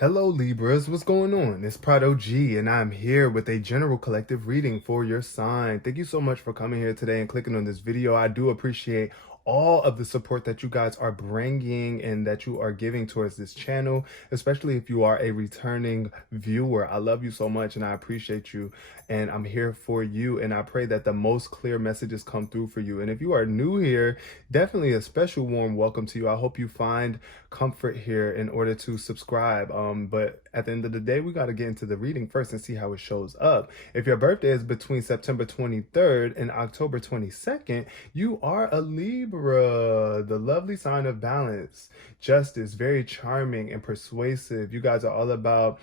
Hello Libras, what's going on? It's Prado G and I'm here with a general collective reading for your sign. Thank you so much for coming here today and clicking on this video. I do appreciate all of the support that you guys are bringing and that you are giving towards this channel, especially if you are a returning viewer. I love you so much and I appreciate you, and I'm here for you, and I pray that the most clear messages come through for you. And if you are new here, definitely a special warm welcome to you. I hope you find comfort here in order to subscribe. But at the end of the day, we got to get into the reading first and see how it shows up. If your birthday is between September 23rd and October 22nd, you are a Libra, the lovely sign of balance, justice, very charming and persuasive. You guys are all about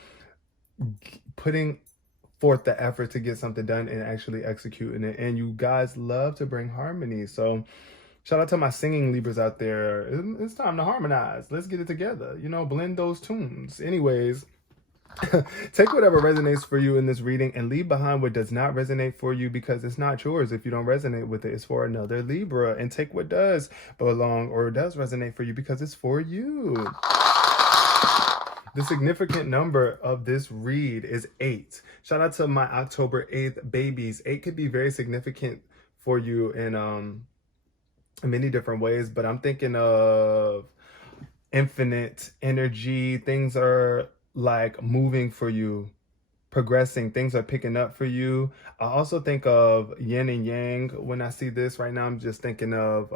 putting forth the effort to get something done and actually executing it. And you guys love to bring harmony. So shout out to my singing Libras out there. It's time to harmonize. Let's get it together. You know, blend those tunes. Anyways, take whatever resonates for you in this reading and leave behind what does not resonate for you, because it's not yours. If you don't resonate with it, it's for another Libra. And take what does belong or does resonate for you, because it's for you. The significant number of this read is 8. Shout out to my October 8th babies. 8 could be very significant for you in many different ways, but I'm thinking of infinite energy. Things are like moving for you, progressing. Things are picking up for you. I also think of yin and yang when I see this. Right now I'm just thinking of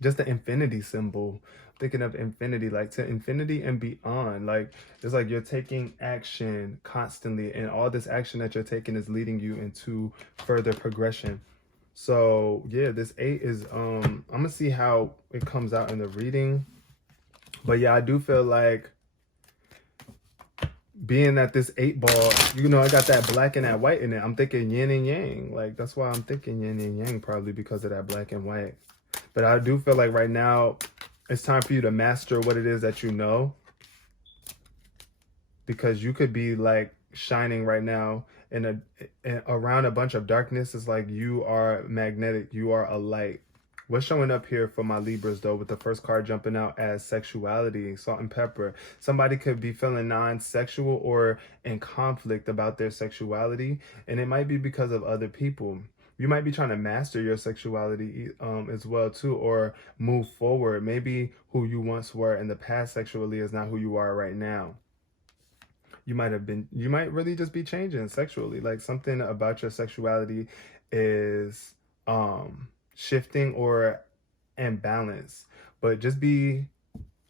just the infinity symbol. Thinking of infinity, like to infinity and beyond. Like it's like you're taking action constantly, and all this action that you're taking is leading you into further progression. So yeah, this 8 is I'm gonna see how it comes out in the reading. But yeah, I do feel like being that this 8 ball, you know, I got that black and that white in it. I'm thinking yin and yang. Like that's why I'm thinking yin and yang, probably because of that black and white. But I do feel like right now it's time for you to master what it is that you know, because you could be like shining right now in around a bunch of darkness. It's like you are magnetic, you are a light. What's showing up here for my Libras though, with the first card jumping out as sexuality, salt and pepper. Somebody could be feeling non-sexual or in conflict about their sexuality, and it might be because of other people. You might be trying to master your sexuality as well too, or move forward. Maybe who you once were in the past sexually is not who you are right now. You might really just be changing sexually. Like something about your sexuality is shifting or imbalance. But just be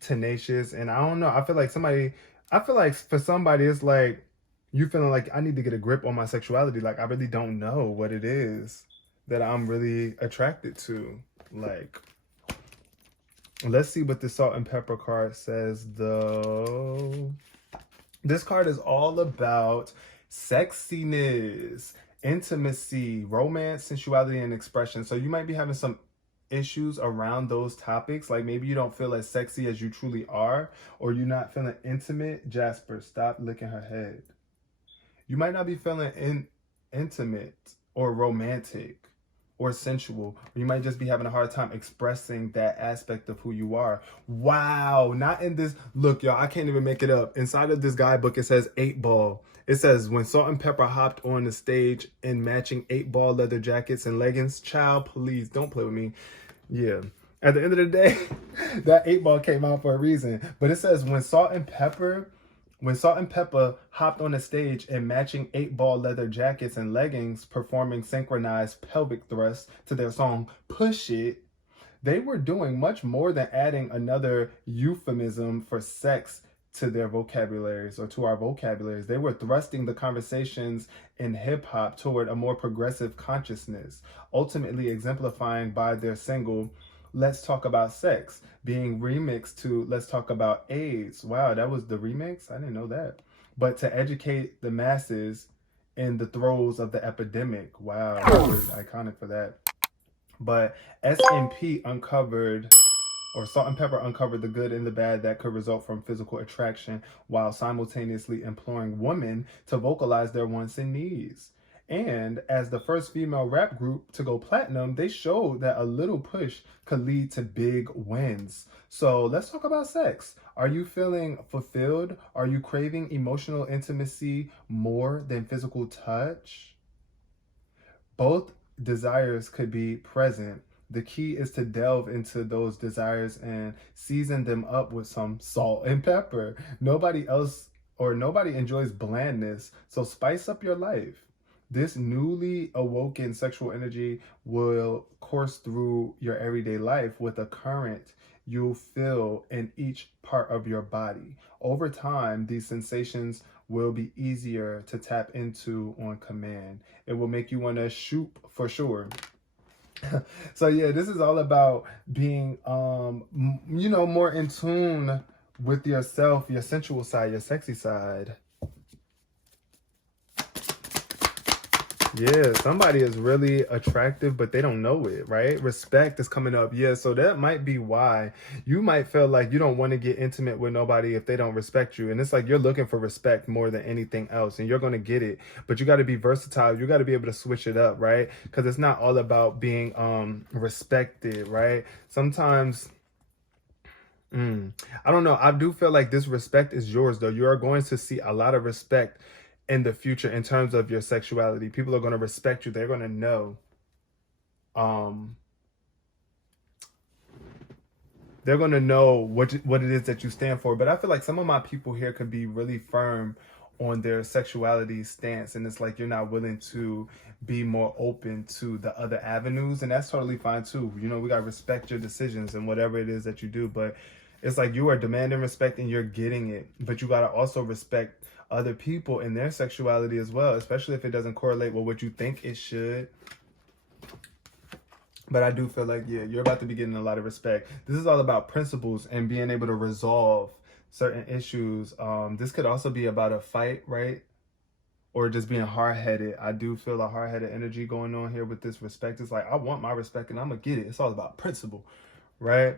tenacious. And I don't know, I feel like for somebody it's like you feeling like I need to get a grip on my sexuality. Like I really don't know what it is that I'm really attracted to. Like, let's see what the salt and pepper card says though. This card is all about sexiness, intimacy, romance, sensuality, and expression. So you might be having some issues around those topics. Like maybe you don't feel as sexy as you truly are, or you're not feeling intimate. Jasper, stop licking her head. You might not be feeling intimate or romantic or sensual, or you might just be having a hard time expressing that aspect of who you are. Wow, not in this. Look, y'all, I can't even make it up. Inside of this guidebook, it says 8 ball. It says, when Salt and Pepper hopped on the stage in matching 8 ball leather jackets and leggings. Child, please don't play with me. Yeah. At the end of the day, that 8 ball came out for a reason. But it says, when Salt and Pepper hopped on the stage in matching 8 ball leather jackets and leggings, performing synchronized pelvic thrusts to their song Push It, they were doing much more than adding another euphemism for sex to their vocabularies, or to our vocabularies. They were thrusting the conversations in hip hop toward a more progressive consciousness, ultimately exemplifying by their single Let's Talk About Sex being remixed to Let's Talk About AIDS. Wow, that was the remix? I didn't know that. But to educate the masses in the throes of the epidemic. Wow, that was iconic for that. But S&P uncovered, or Salt and Pepper uncovered, the good and the bad that could result from physical attraction, while simultaneously imploring women to vocalize their wants and needs. And as the first female rap group to go platinum, they showed that a little push could lead to big wins. So let's talk about sex. Are you feeling fulfilled? Are you craving emotional intimacy more than physical touch? Both desires could be present. The key is to delve into those desires and season them up with some salt and pepper. Nobody enjoys blandness, so spice up your life. This newly awoken sexual energy will course through your everyday life with a current you'll feel in each part of your body. Over time, these sensations will be easier to tap into on command. It will make you want to shoot for sure. So yeah, this is all about being more in tune with yourself, your sensual side, your sexy side. Yeah, somebody is really attractive, but they don't know it, right? Respect is coming up. Yeah, so that might be why you might feel like you don't want to get intimate with nobody if they don't respect you. And it's like you're looking for respect more than anything else, and you're going to get it. But you got to be versatile. You got to be able to switch it up, right? Because it's not all about being respected, right? Sometimes I don't know. I do feel like this respect is yours, though. You are going to see a lot of respect in the future in terms of your sexuality. People are going to respect you. They're going to know. They're going to know what it is that you stand for. But I feel like some of my people here could be really firm on their sexuality stance, and it's like you're not willing to be more open to the other avenues, and that's totally fine too. You know, we got to respect your decisions and whatever it is that you do, but it's like you are demanding respect and you're getting it, but you got to also respect other people and their sexuality as well, especially if it doesn't correlate with what you think it should. But I do feel like, yeah, you're about to be getting a lot of respect. This is all about principles and being able to resolve certain issues. This could also be about a fight, right? Or just being hard-headed. I do feel a hard-headed energy going on here with this respect. It's like, I want my respect and I'm going to get it. It's all about principle, right?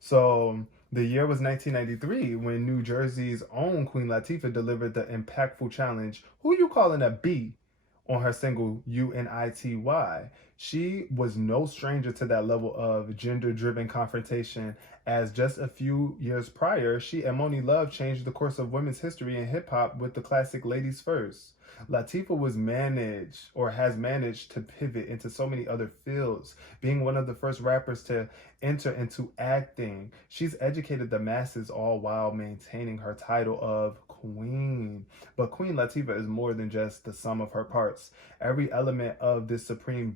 So the year was 1993 when New Jersey's own Queen Latifah delivered the impactful challenge, "Who you calling a B?" on her single Unity. She was no stranger to that level of gender-driven confrontation, as just a few years prior, she and Moni Love changed the course of women's history in hip-hop with the classic Ladies First. Latifah has managed to pivot into so many other fields, being one of the first rappers to enter into acting. She's educated the masses all while maintaining her title of Queen. But Queen Latifah is more than just the sum of her parts. Every element of this supreme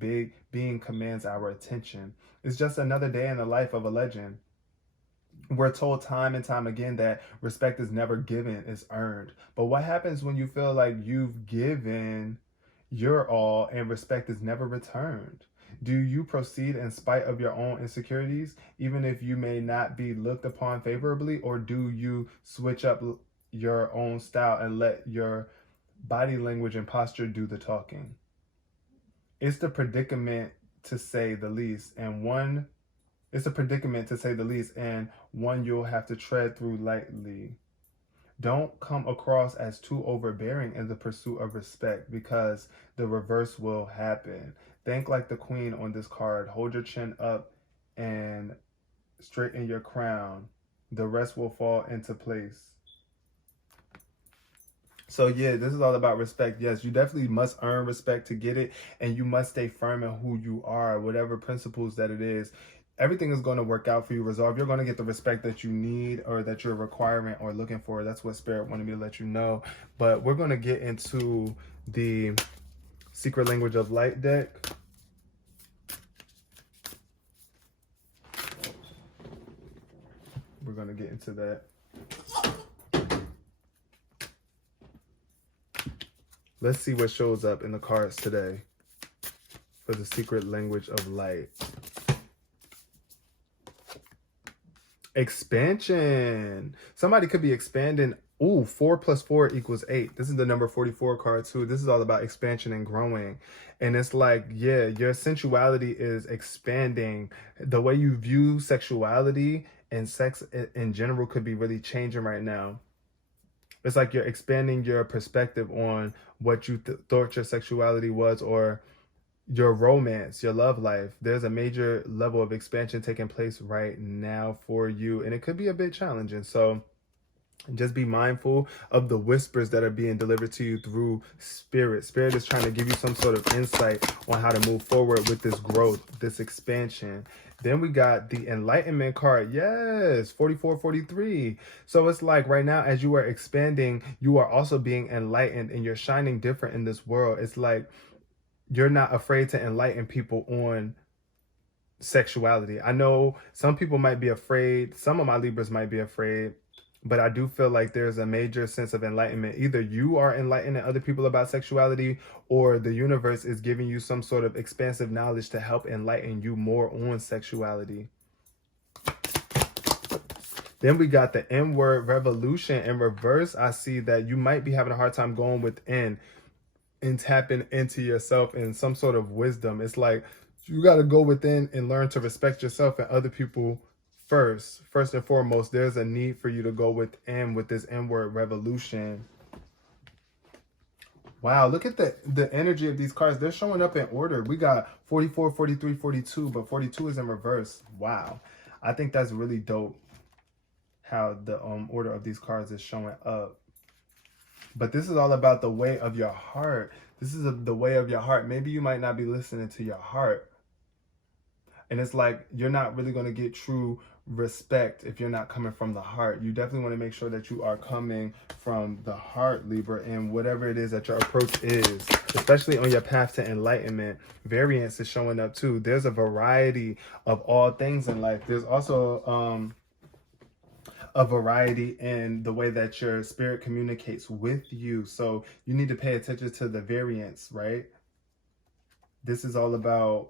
being commands our attention. It's just another day in the life of a legend. We're told time and time again that respect is never given, it's earned. But what happens when you feel like you've given your all and respect is never returned? Do you proceed in spite of your own insecurities, even if you may not be looked upon favorably? Or do you switch up your own style and let your body language and posture do the talking? It's the predicament to say the least, and one you'll have to tread through lightly. Don't come across as too overbearing in the pursuit of respect, because the reverse will happen. Think like the queen on this card. Hold your chin up and straighten your crown. The rest will fall into place. So yeah, this is all about respect. Yes, you definitely must earn respect to get it, and you must stay firm in who you are, whatever principles that it is. Everything is going to work out for you. Resolve. You're going to get the respect that you need or that you're requiring or looking for. That's what Spirit wanted me to let you know. But we're going to get into the Secret Language of Light deck. We're going to get into that. Let's see what shows up in the cards today for the Secret Language of Light. Expansion. Somebody could be expanding. Ooh, 4 + 4 = 8. This is the number 44 card too. This is all about expansion and growing. And it's like, yeah, your sensuality is expanding. The way you view sexuality and sex in general could be really changing right now. It's like you're expanding your perspective on what you thought your sexuality was, or your romance, your love life. There's a major level of expansion taking place right now for you, and it could be a bit challenging. So just be mindful of the whispers that are being delivered to you through spirit. Spirit is trying to give you some sort of insight on how to move forward with this growth, this expansion. Then we got the enlightenment card. Yes, 44, 43. So it's like right now, as you are expanding, you are also being enlightened and you're shining different in this world. It's like you're not afraid to enlighten people on sexuality. I know some people might be afraid. Some of my Libras might be afraid, but I do feel like there's a major sense of enlightenment. Either you are enlightening other people about sexuality, or the universe is giving you some sort of expansive knowledge to help enlighten you more on sexuality. Then we got the inward revolution in reverse. I see that you might be having a hard time going within and tapping into yourself and some sort of wisdom. It's like you got to go within and learn to respect yourself and other people first. First and foremost, there's a need for you to go within with this inward revolution. Wow, look at the energy of these cards. They're showing up in order. We got 44, 43, 42, but 42 is in reverse. Wow. I think that's really dope how the order of these cards is showing up. But this is all about the way of your heart. This is the way of your heart. Maybe you might not be listening to your heart. And it's like you're not really going to get true respect if you're not coming from the heart. You definitely want to make sure that you are coming from the heart, Libra, and whatever it is that your approach is, especially on your path to enlightenment. Variance is showing up too. There's a variety of all things in life. There's also a variety in the way that your spirit communicates with you. So you need to pay attention to the variance, right? This is all about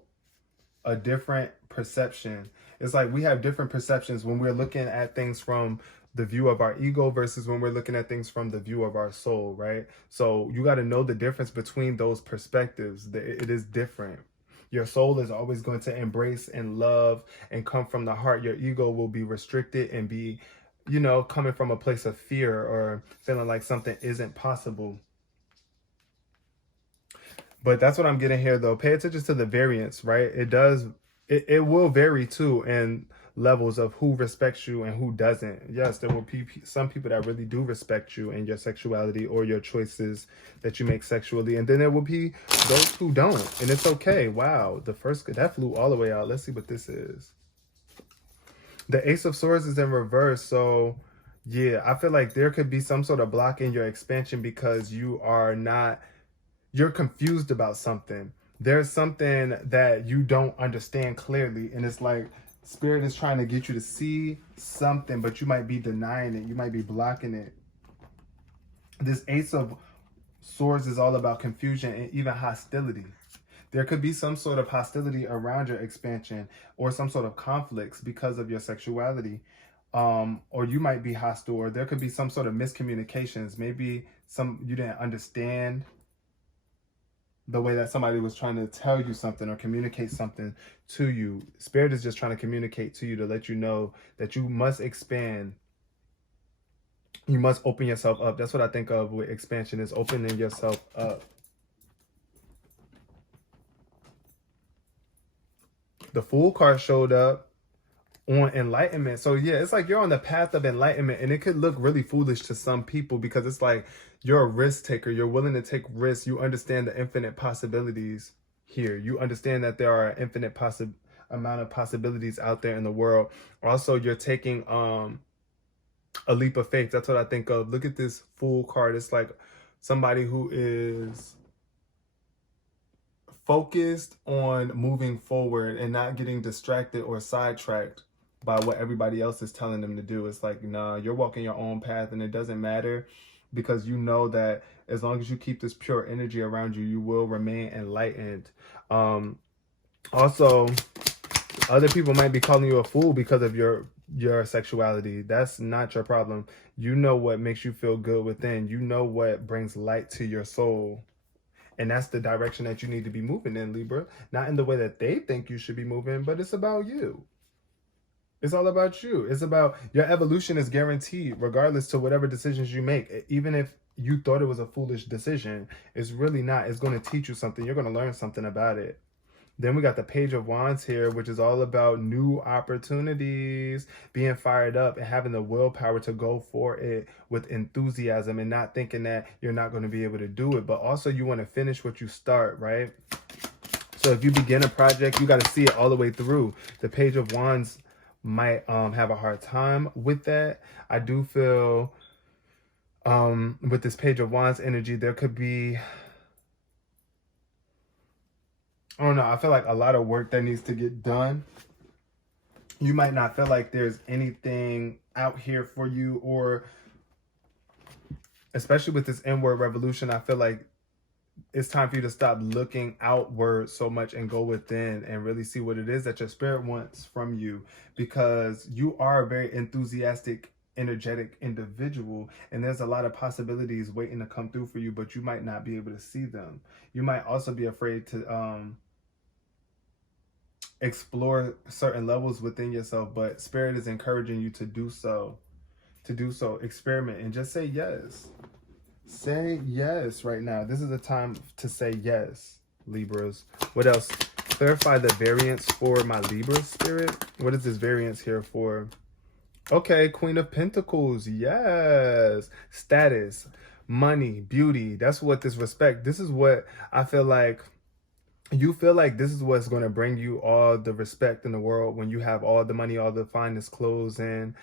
a different perception. It's like we have different perceptions when we're looking at things from the view of our ego versus when we're looking at things from the view of our soul, right? So you got to know the difference between those perspectives. It is different. Your soul is always going to embrace and love and come from the heart. Your ego will be restricted and be, you know, coming from a place of fear or feeling like something isn't possible. But that's what I'm getting here, though. Pay attention to the variance, right? It will vary too in levels of who respects you and who doesn't. Yes, there will be some people that really do respect you and your sexuality or your choices that you make sexually. And then there will be those who don't. And it's okay. Wow. That flew all the way out. Let's see what this is. The Ace of Swords is in reverse. So yeah, I feel like there could be some sort of block in your expansion because you're confused about something. There's something that you don't understand clearly. And it's like Spirit is trying to get you to see something, but you might be denying it. You might be blocking it. This Ace of Swords is all about confusion and even hostility. There could be some sort of hostility around your expansion or some sort of conflicts because of your sexuality. Or you might be hostile, or there could be some sort of miscommunications. Maybe you didn't understand the way that somebody was trying to tell you something or communicate something to you. Spirit is just trying to communicate to you to let you know that you must expand. You must open yourself up. That's what I think of with expansion, is opening yourself up. The Fool card showed up on enlightenment. So yeah, it's like you're on the path of enlightenment, and it could look really foolish to some people because it's like you're a risk taker. You're willing to take risks. You understand the infinite possibilities here. You understand that there are an infinite amount of possibilities out there in the world. Also, you're taking a leap of faith. That's what I think of. Look at this Fool card. It's like somebody who is focused on moving forward and not getting distracted or sidetracked by what everybody else is telling them to do. It's like, nah, you're walking your own path, and it doesn't matter because you know that as long as you keep this pure energy around you, you will remain enlightened. Also, other people might be calling you a fool because of your sexuality. That's not your problem. You know what makes you feel good within. You know what brings light to your soul. And that's the direction that you need to be moving in, Libra. Not in the way that they think you should be moving, but it's about you. It's all about you. It's about your evolution is guaranteed regardless to whatever decisions you make. Even if you thought it was a foolish decision, it's really not. It's going to teach you something. You're going to learn something about it. Then we got the Page of Wands here, which is all about new opportunities, being fired up and having the willpower to go for it with enthusiasm and not thinking that you're not going to be able to do it. But also you want to finish what you start, right? So if you begin a project, you got to see it all the way through. The Page of Wands might have a hard time with that. I do feel with this Page of Wands energy, there could be, I don't know, I feel like a lot of work that needs to get done. You might not feel like there's anything out here for you, or especially with this inward revolution, I feel like it's time for you to stop looking outward so much and go within and really see what it is that your spirit wants from you, because you are a very enthusiastic, energetic individual, and there's a lot of possibilities waiting to come through for you, but you might not be able to see them. You might also be afraid to explore certain levels within yourself, but spirit is encouraging you to do so. Experiment and just say yes. Say yes right now. This is the time to say yes, Libras. What else? Clarify the variance for my Libra spirit. What is this variance here for? Okay, Queen of Pentacles. Yes. Status, money, beauty. That's what this respect. This is what I feel like. You feel like this is what's going to bring you all the respect in the world when you have all the money, all the finest clothes, and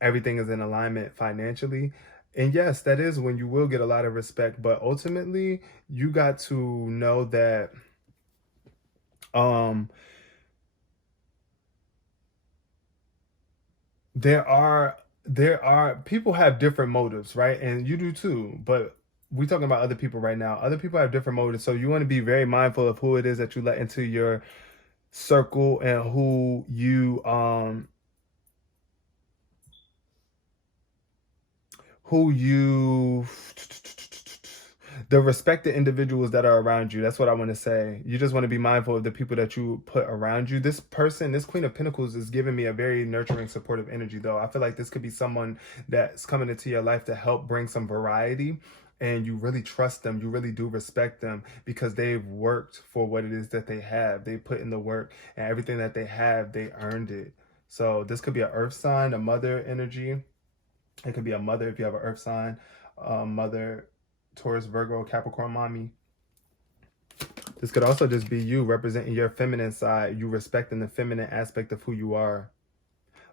everything is in alignment financially. And yes, that is when you will get a lot of respect, but ultimately you got to know that there are people have different motives, right? And you do too, but we're talking about other people right now. Other people have different motives, so you want to be very mindful of who it is that you let into your circle and who you the respected individuals that are around you. That's what I want to say. You just want to be mindful of the people that you put around you. This person, this Queen of Pentacles, is giving me a very nurturing, supportive energy, though. I feel like this could be someone that's coming into your life to help bring some variety, and you really trust them. You really do respect them because they've worked for what it is that they have. They put in the work, and everything that they have, they earned it. So this could be an earth sign, a mother energy. It could be a mother if you have an earth sign, mother, Taurus, Virgo, Capricorn, mommy. This could also just be you representing your feminine side, you respecting the feminine aspect of who you are.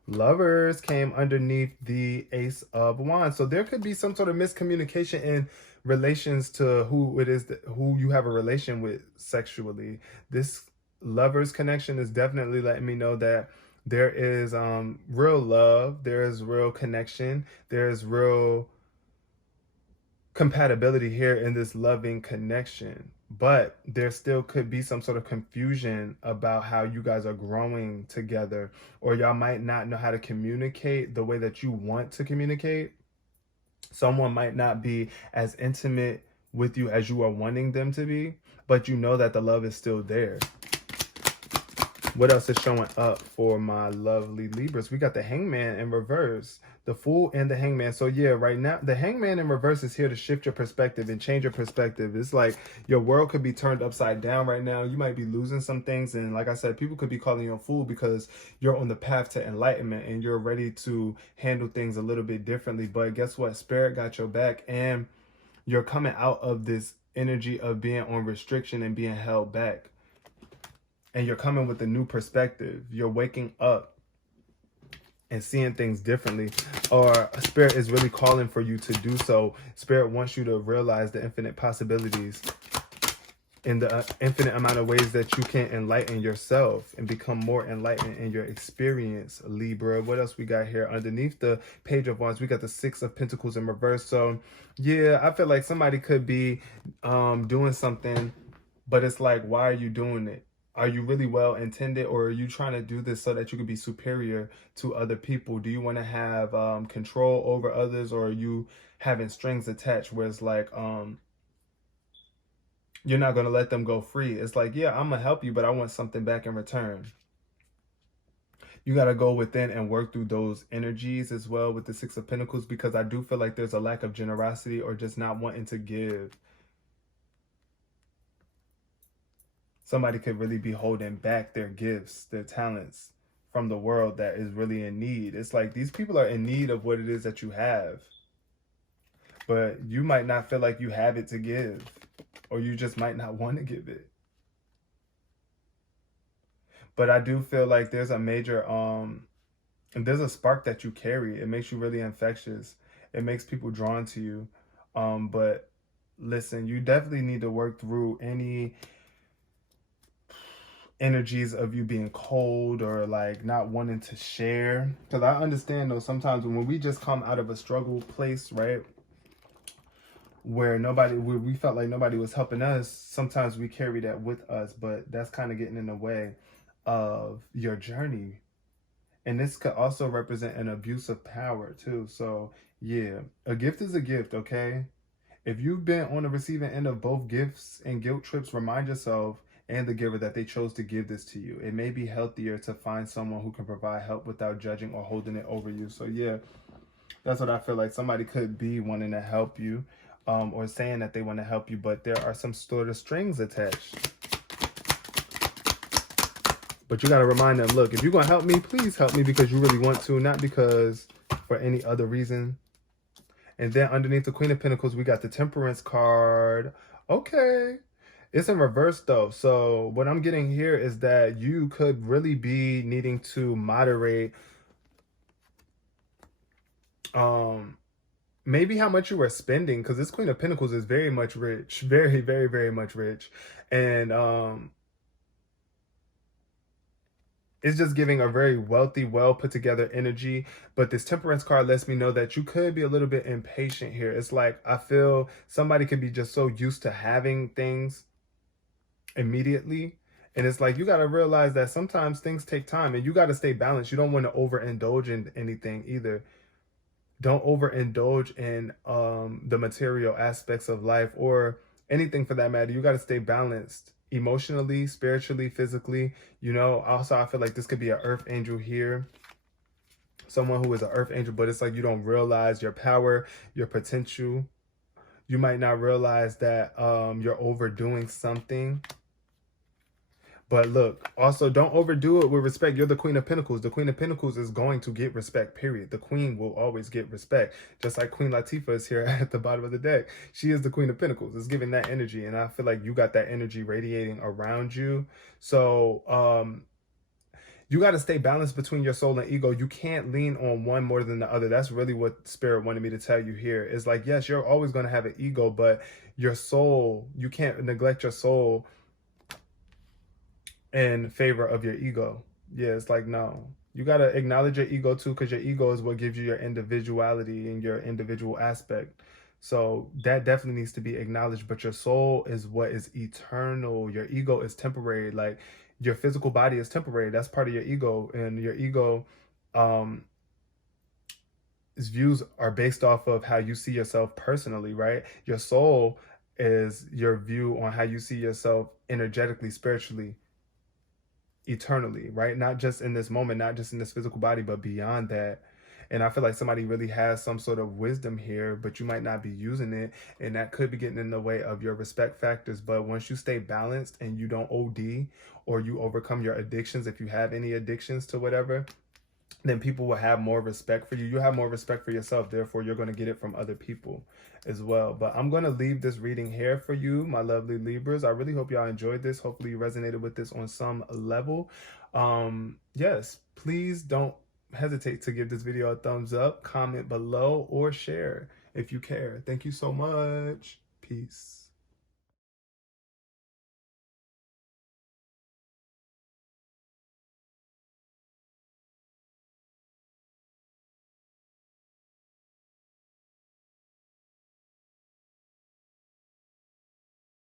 Lovers came underneath the Ace of Wands. So there could be some sort of miscommunication in relations to who it is who you have a relation with sexually. This lovers connection is definitely letting me know that there is real love, there is real connection, there is real compatibility here in this loving connection, but there still could be some sort of confusion about how you guys are growing together, or y'all might not know how to communicate the way that you want to communicate. Someone might not be as intimate with you as you are wanting them to be, but you know that the love is still there. What else is showing up for my lovely Libras? We got the Hangman in reverse, the Fool and the Hangman. So yeah, right now, the Hangman in reverse is here to shift your perspective and change your perspective. It's like your world could be turned upside down right now. You might be losing some things. And like I said, people could be calling you a fool because you're on the path to enlightenment and you're ready to handle things a little bit differently. But guess what? Spirit got your back, and you're coming out of this energy of being on restriction and being held back. And you're coming with a new perspective. You're waking up and seeing things differently. Or Spirit is really calling for you to do so. Spirit wants you to realize the infinite possibilities in the infinite amount of ways that you can enlighten yourself and become more enlightened in your experience, Libra. What else we got here? Underneath the Page of Wands, we got the Six of Pentacles in reverse. So yeah, I feel like somebody could be doing something, but it's like, why are you doing it? Are you really well intended, or are you trying to do this so that you can be superior to other people? Do you want to have control over others, or are you having strings attached where it's like you're not going to let them go free? It's like, yeah, I'm going to help you, but I want something back in return. You got to go within and work through those energies as well with the Six of Pentacles, because I do feel like there's a lack of generosity or just not wanting to give. Somebody could really be holding back their gifts, their talents from the world that is really in need. It's like these people are in need of what it is that you have, but you might not feel like you have it to give, or you just might not want to give it. But I do feel like there's a major and there's a spark that you carry. It makes you really infectious. It makes people drawn to you. But listen, you definitely need to work through any energies of you being cold or like not wanting to share. Because I understand though, sometimes when we just come out of a struggle place, right, where we felt like nobody was helping us, sometimes we carry that with us, but that's kind of getting in the way of your journey. And this could also represent an abuse of power too. So yeah, a gift is a gift, okay? If you've been on the receiving end of both gifts and guilt trips, remind yourself and the giver that they chose to give this to you. It may be healthier to find someone who can provide help without judging or holding it over you. So yeah, that's what I feel like. Somebody could be wanting to help you, or saying that they want to help you, but there are some sort of strings attached. But you got to remind them, look, if you're going to help me, please help me because you really want to, not because for any other reason. And then underneath the Queen of Pentacles, we got the Temperance card. Okay. It's in reverse though. So what I'm getting here is that you could really be needing to moderate maybe how much you were spending, because this Queen of Pentacles is very much rich. Very, very, very much rich. And it's just giving a very wealthy, well put together energy. But this Temperance card lets me know that you could be a little bit impatient here. It's like, I feel somebody could be just so used to having things immediately. And it's like, you got to realize that sometimes things take time and you got to stay balanced. You don't want to overindulge in anything either. Don't overindulge in the material aspects of life or anything for that matter. You got to stay balanced emotionally, spiritually, physically. You know, also I feel like this could be an earth angel here, someone who is an earth angel, but it's like you don't realize your power, your potential. You might not realize that you're overdoing something. But look, also don't overdo it with respect. You're the Queen of Pentacles. The Queen of Pentacles is going to get respect, period. The Queen will always get respect. Just like Queen Latifah is here at the bottom of the deck. She is the Queen of Pentacles. It's giving that energy. And I feel like you got that energy radiating around you. So you got to stay balanced between your soul and ego. You can't lean on one more than the other. That's really what Spirit wanted me to tell you here. Is like, yes, you're always going to have an ego, but your soul, you can't neglect your soul in favor of your ego. Yeah, it's like, no. You got to acknowledge your ego too, because your ego is what gives you your individuality and your individual aspect. So that definitely needs to be acknowledged. But your soul is what is eternal. Your ego is temporary. Like your physical body is temporary. That's part of your ego. And your ego, its views are based off of how you see yourself personally, right? Your soul is your view on how you see yourself energetically, spiritually, eternally, right? Not just in this moment, not just in this physical body, but beyond that. And I feel like somebody really has some sort of wisdom here, but you might not be using it. And that could be getting in the way of your respect factors. But once you stay balanced and you don't OD or you overcome your addictions, if you have any addictions to whatever, then people will have more respect for you. You have more respect for yourself. Therefore, you're going to get it from other people as well. But I'm going to leave this reading here for you, my lovely Libras. I really hope y'all enjoyed this. Hopefully you resonated with this on some level. Yes, please don't hesitate to give this video a thumbs up, comment below, or share if you care. Thank you so much. Peace.